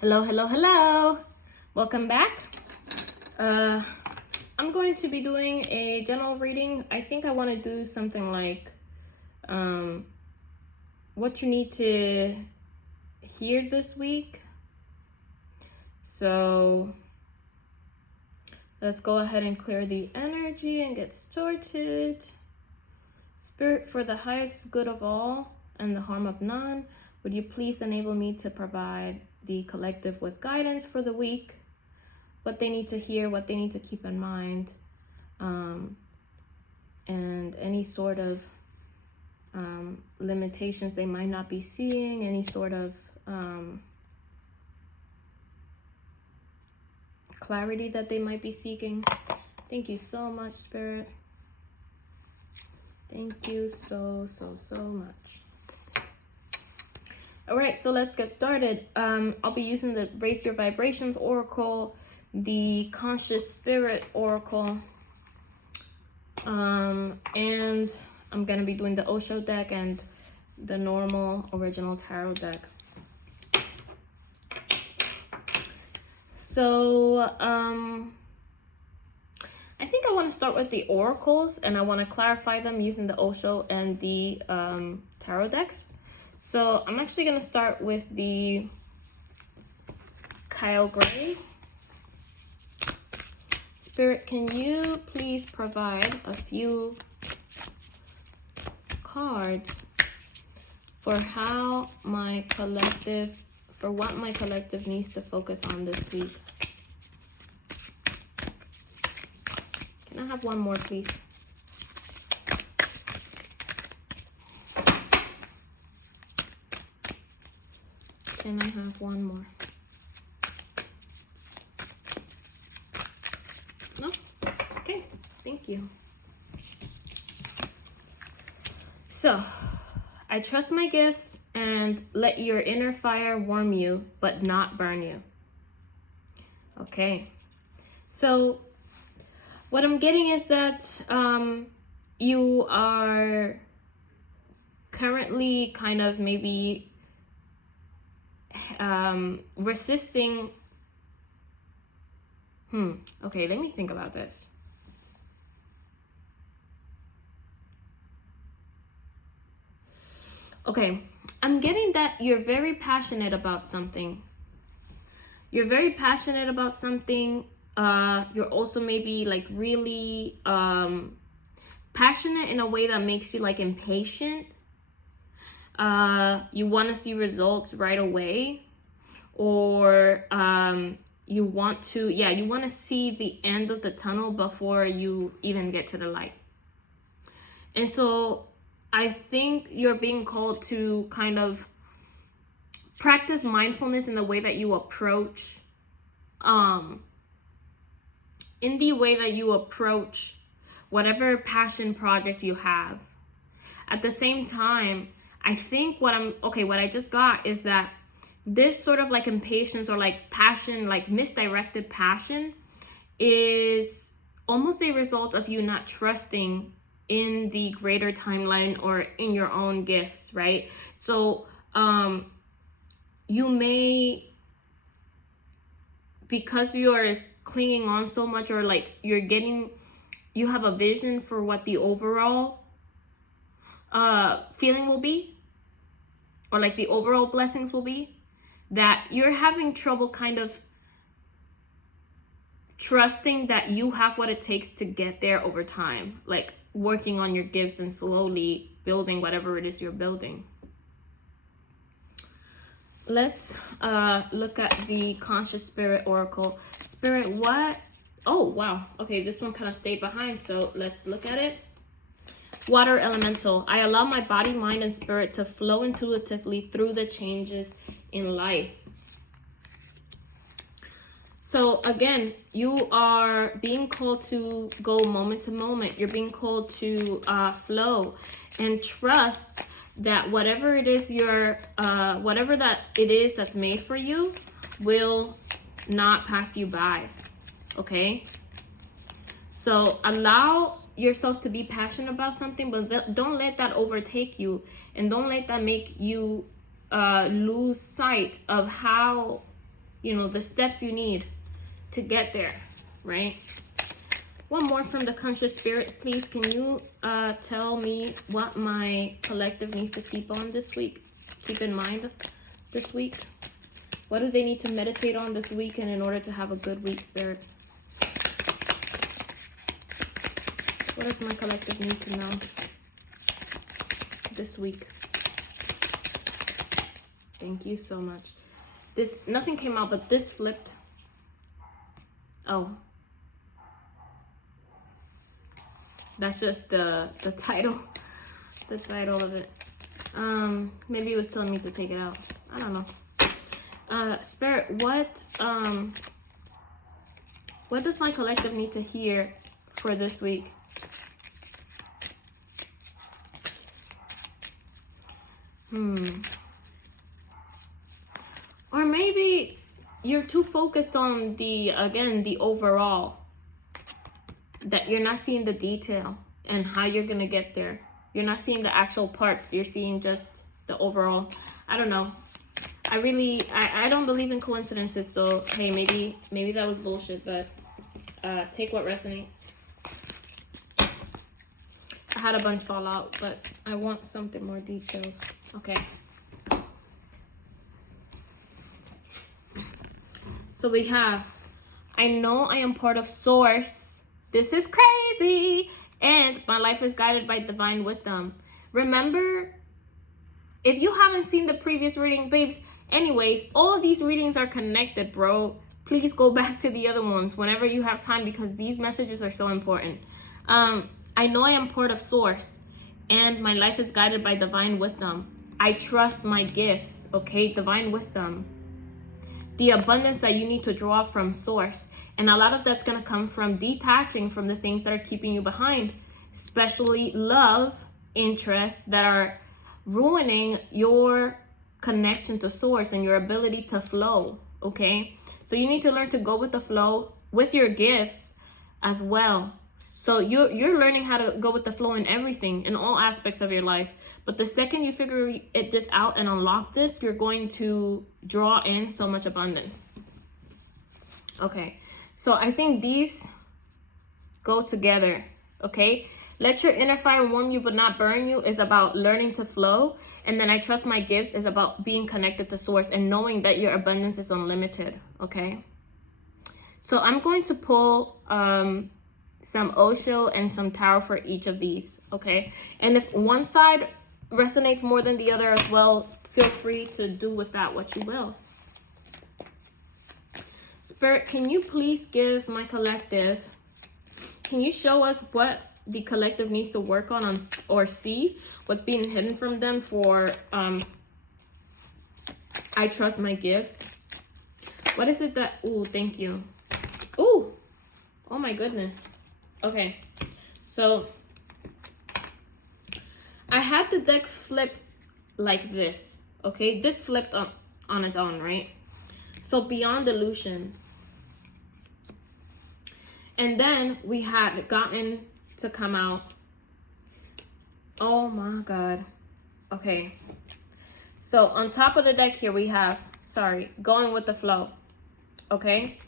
Hello, hello, hello. Welcome back. I'm going to be doing a general reading. I think I want to do something like what you need to hear this week. So let's go ahead and clear the energy and get started. Spirit, for the highest good of all and the harm of none, would you please enable me to provide the collective with guidance for the week, what they need to hear, what they need to keep in mind, and any sort of limitations they might not be seeing, any sort of clarity that they might be seeking. Thank you so much, Spirit. Thank you so much. All right, so let's get started. I'll be using the Raise Your Vibrations Oracle, the Conscious Spirit Oracle, and I'm gonna be doing the Osho deck and the normal original tarot deck. So I think I want to start with the oracles, and I want to clarify them using the Osho and the tarot decks. So I'm actually going to start with the Kyle Gray. Spirit, can you please provide a few cards for what my collective needs to focus on this week? Can I have one more, please? Can I have one more? No? Okay, thank you. So, I trust my gifts and let your inner fire warm you, but not burn you. Okay. So, what I'm getting is that you are currently kind of maybe resisting. Okay, let me think about this. Okay, I'm getting that you're very passionate about something. You're very passionate about something. You're also maybe like really passionate in a way that makes you like impatient. You want to see results right away, or you want to see the end of the tunnel before you even get to the light. And so I think you're being called to kind of practice mindfulness in the way that you approach whatever passion project you have. At the same time, I think what I just got is that this sort of like impatience or like passion, like misdirected passion, is almost a result of you not trusting in the greater timeline or in your own gifts, right? So you may, because you're clinging on so much, or like you have a vision for what the overall feeling will be, or like the overall blessings will be, that you're having trouble kind of trusting that you have what it takes to get there over time, like working on your gifts and slowly building whatever it is you're building. Let's look at the Conscious Spirit Oracle. Spirit, what? Oh, wow. Okay, this one kind of stayed behind, so let's look at it. Water Elemental. I allow my body, mind, and spirit to flow intuitively through the changes in life. So again, you are being called to go moment to moment. You're being called to flow and trust that whatever it is whatever that it is that's made for you will not pass you by. Okay? So allow yourself to be passionate about something, but don't let that overtake you, and don't let that make you lose sight of how the steps you need to get there, right? One more from the conscious spirit, please. Can you tell me what my collective needs to keep on this week? Keep in mind this week. What do they need to meditate on this week and in order to have a good week, Spirit? What does my collective need to know this week? Thank you so much. Nothing came out, but this flipped. Oh. That's just the title. The title of it. Maybe it was telling me to take it out. I don't know. Spirit, what does my collective need to hear for this week? Or maybe you're too focused on the overall, that you're not seeing the detail and how you're going to get there. You're not seeing the actual parts. You're seeing just the overall. I don't know. I don't believe in coincidences. So, hey, maybe that was bullshit, but take what resonates. I had a bunch fall out, but I want something more detailed. Okay. So we have, I know I am part of Source. This is crazy. And my life is guided by divine wisdom. Remember, if you haven't seen the previous reading, babes, anyways, all of these readings are connected, bro. Please go back to the other ones whenever you have time, because these messages are so important. I know I am part of Source, and my life is guided by divine wisdom. I trust my gifts, okay? Divine wisdom. The abundance that you need to draw from Source. And a lot of that's going to come from detaching from the things that are keeping you behind, especially love, interests that are ruining your connection to Source and your ability to flow, okay? So you need to learn to go with the flow with your gifts as well. So you're learning how to go with the flow in everything, in all aspects of your life. But the second you figure this out and unlock this, you're going to draw in so much abundance. Okay, so I think these go together, okay? Let your inner fire warm you but not burn you is about learning to flow. And then I trust my gifts is about being connected to Source and knowing that your abundance is unlimited, okay? So I'm going to pull some Osho and some Tarot for each of these, okay? And if one side resonates more than the other as well, feel free to do with that what you will. Spirit, can you please give my collective, can you show us what the collective needs to work on or see what's being hidden from them for I trust my gifts? What is it that, ooh, thank you. Ooh, oh my goodness. Okay, so I had the deck flip like this, okay? This flipped on its own, right? So Beyond Illusion. And then we had gotten to come out. Oh my God. Okay. So on top of the deck here we have, Going with the Flow, okay?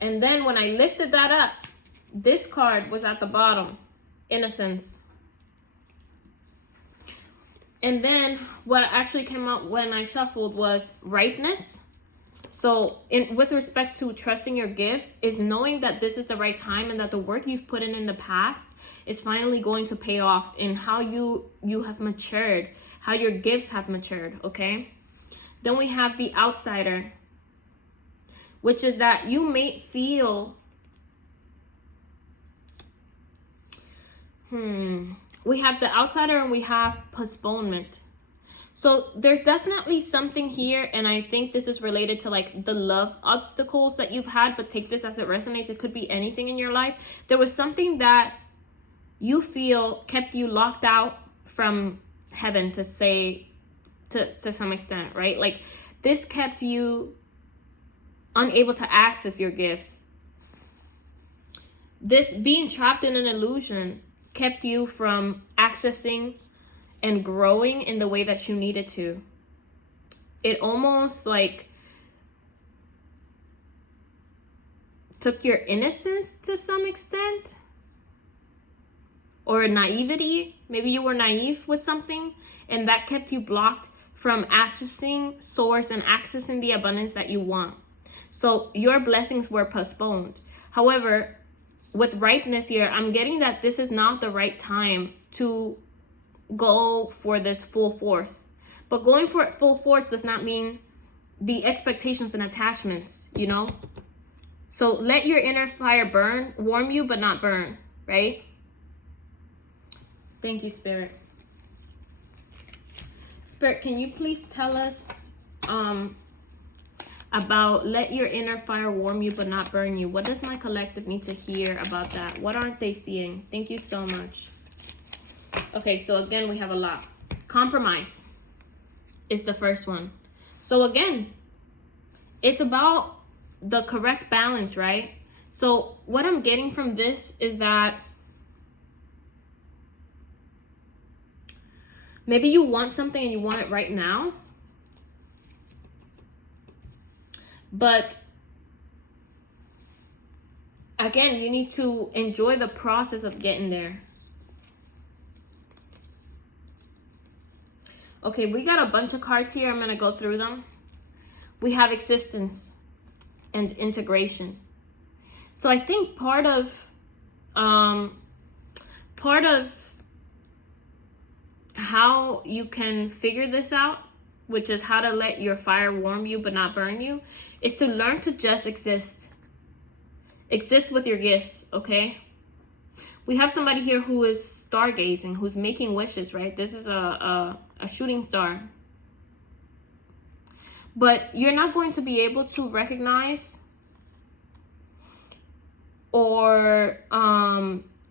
And then when I lifted that up, this card was at the bottom, Innocence. And then what actually came out when I shuffled was Ripeness. So with respect to trusting your gifts is knowing that this is the right time and that the work you've put in the past is finally going to pay off in how you have matured, how your gifts have matured, okay? Then we have the Outsider, which is that you may feel we have the Outsider and we have postponement. So there's definitely something here, and I think this is related to like the love obstacles that you've had, but take this as it resonates. It could be anything in your life. There was something that you feel kept you locked out from heaven, to say, to some extent, right? Like this kept you unable to access your gifts. This being trapped in an illusion kept you from accessing and growing in the way that you needed to. It almost like took your innocence to some extent, or naivety. Maybe you were naive with something, and that kept you blocked from accessing source and accessing the abundance that you want. So your blessings were postponed. However, with ripeness here, I'm getting that this is not the right time to go for this full force. But going for it full force does not mean the expectations and attachments, you know? So let your inner fire burn, warm you, but not burn, right? Thank you, Spirit. Spirit, can you please tell us about let your inner fire warm you, but not burn you? What does my collective need to hear about that? What aren't they seeing? Thank you so much. Okay, so again, we have a lot. Compromise is the first one. So again, it's about the correct balance, right? So what I'm getting from this is that maybe you want something and you want it right now, but again, you need to enjoy the process of getting there. Okay, we got a bunch of cards here. I'm going to go through them. We have existence and integration. So I think part of how you can figure this out, which is how to let your fire warm you but not burn you, is to learn to just exist. Exist with your gifts, okay? We have somebody here who is stargazing, who's making wishes, right? This is a shooting star. But you're not going to be able to recognize or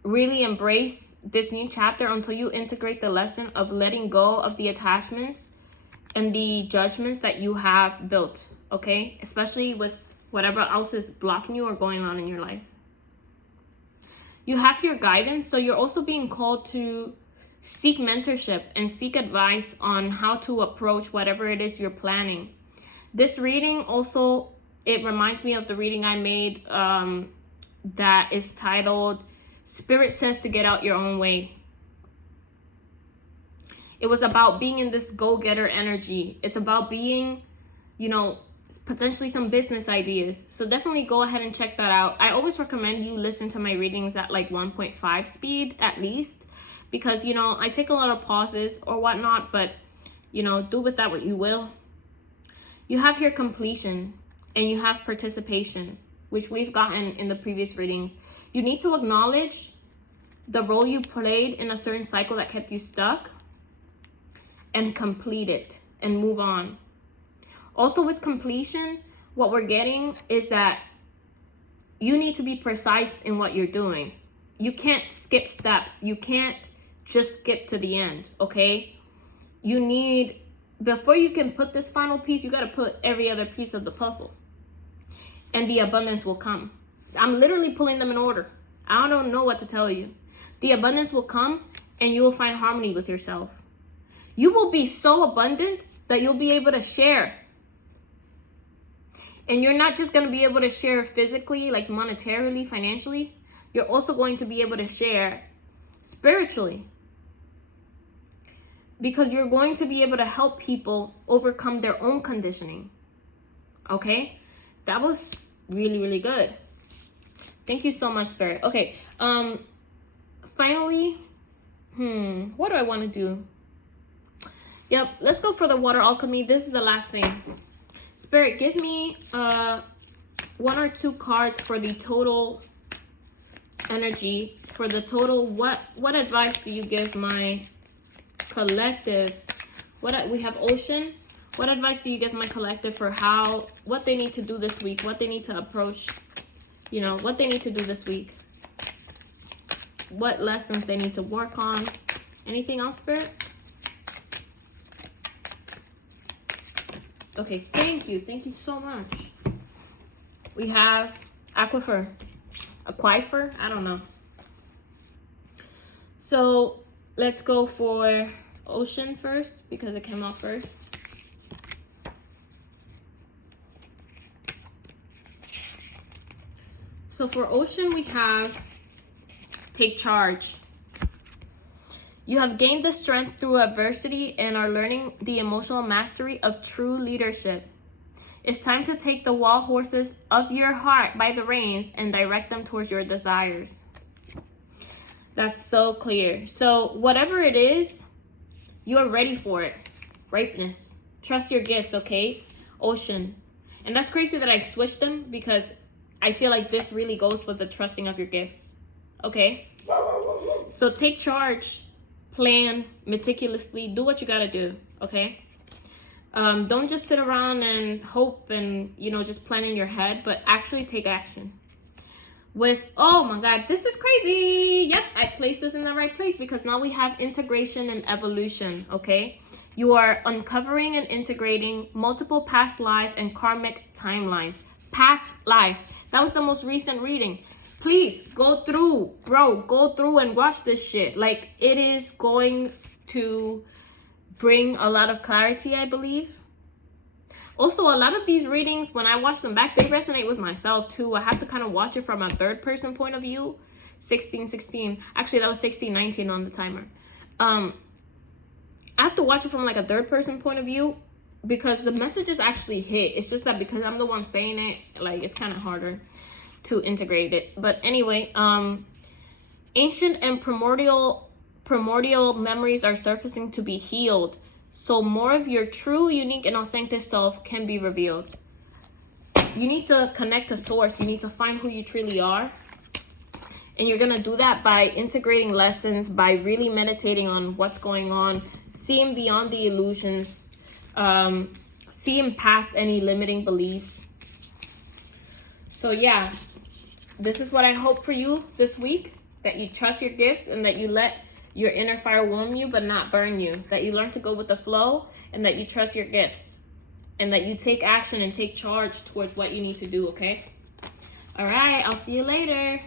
really embrace this new chapter until you integrate the lesson of letting go of the attachments and the judgments that you have built, okay? Especially with whatever else is blocking you or going on in your life. You have your guidance, so you're also being called to seek mentorship and seek advice on how to approach whatever it is you're planning. This reading also, it reminds me of the reading I made that is titled, Spirit Says to Get Out Your Own Way. It was about being in this go-getter energy. It's about being, you know, potentially some business ideas. So definitely go ahead and check that out. I always recommend you listen to my readings at like 1.5 speed at least, because, you know, I take a lot of pauses or whatnot, but, you know, do with that what you will. You have your completion and you have participation, which we've gotten in the previous readings. You need to acknowledge the role you played in a certain cycle that kept you stuck and complete it and move on. Also with completion, what we're getting is that you need to be precise in what you're doing. You can't skip steps. You can't just skip to the end, okay? You need, before you can put this final piece, you got to put every other piece of the puzzle. And the abundance will come. I'm literally pulling them in order. I don't know what to tell you. The abundance will come and you will find harmony with yourself. You will be so abundant that you'll be able to share. And you're not just going to be able to share physically, like monetarily, financially. You're also going to be able to share spiritually. Because you're going to be able to help people overcome their own conditioning. Okay? That was really, really good. Thank you so much, Spirit. Okay. Finally, what do I want to do? Yep, let's go for the water alchemy. This is the last thing. Spirit, give me 1 or 2 cards for the total energy. For the total, what advice do you give my collective? We have Ocean. What advice do you give my collective for what they need to do this week, what they need to approach, you know, what they need to do this week, what lessons they need to work on? Anything else, Spirit? Okay, thank you so much. We have Aquifer, I don't know. So let's go for Ocean first because it came out first. So for Ocean, we have take charge. You have gained the strength through adversity and are learning the emotional mastery of true leadership. It's time to take the wild horses of your heart by the reins and direct them towards your desires. That's so clear. So whatever it is, you're ready for it. Ripeness. Trust your gifts, okay? Ocean. And that's crazy that I switched them because I feel like this really goes with the trusting of your gifts. Okay? So take charge. Plan meticulously. Do what you gotta do. Okay? Don't just sit around and hope and, just plan in your head, but actually take action. Oh my God, this is crazy. Yep, I placed this in the right place because now we have integration and evolution, okay? You are uncovering and integrating multiple past life and karmic timelines. Past life. That was the most recent reading. Please go through and watch this shit. Like, it is going to bring a lot of clarity, I believe. Also, a lot of these readings, when I watch them back, they resonate with myself too. I have to kind of watch it from a third person point of view. 1616. Actually, that was 1619 on the timer. I have to watch it from like a third person point of view because the messages actually hit. It's just that because I'm the one saying it, like, it's kind of harder to integrate it. But anyway, ancient and primordial memories are surfacing to be healed. So more of your true, unique, and authentic self can be revealed. You need to connect to source. You need to find who you truly are. And you're going to do that by integrating lessons, by really meditating on what's going on, seeing beyond the illusions, seeing past any limiting beliefs. So yeah, this is what I hope for you this week, that you trust your gifts and that you let your inner fire warm you but not burn you, that you learn to go with the flow and that you trust your gifts and that you take action and take charge towards what you need to do, okay? All right, I'll see you later.